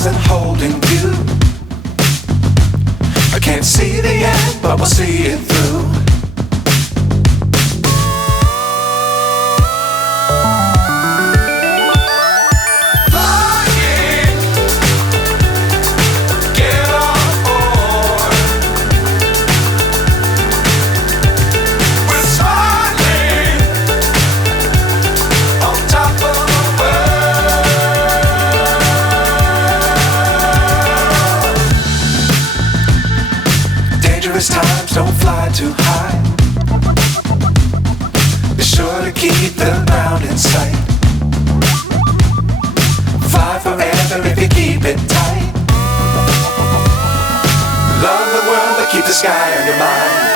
stars and holding you. I can't see the end, but we'll see it through. Times don't fly too high. Be sure to keep the ground in sight. Fly forever if you keep it tight. Love the world but keep the sky on your mind.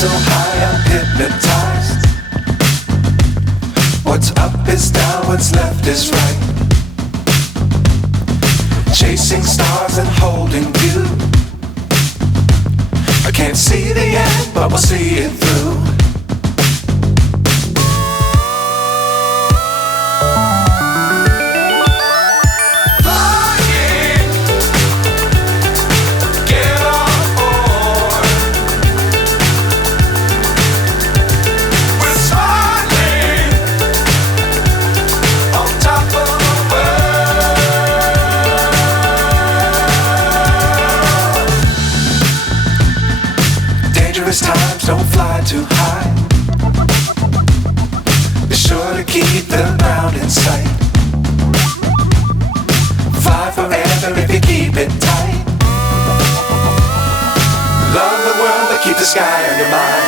So high I'm hypnotized. What's up is down, what's left is right. Chasing stars and holding you. I can't see the end, but we'll see it through. Times don't fly too high. Be sure to keep the ground in sight. Fly forever if you keep it tight. Love the world but keep the sky on your mind.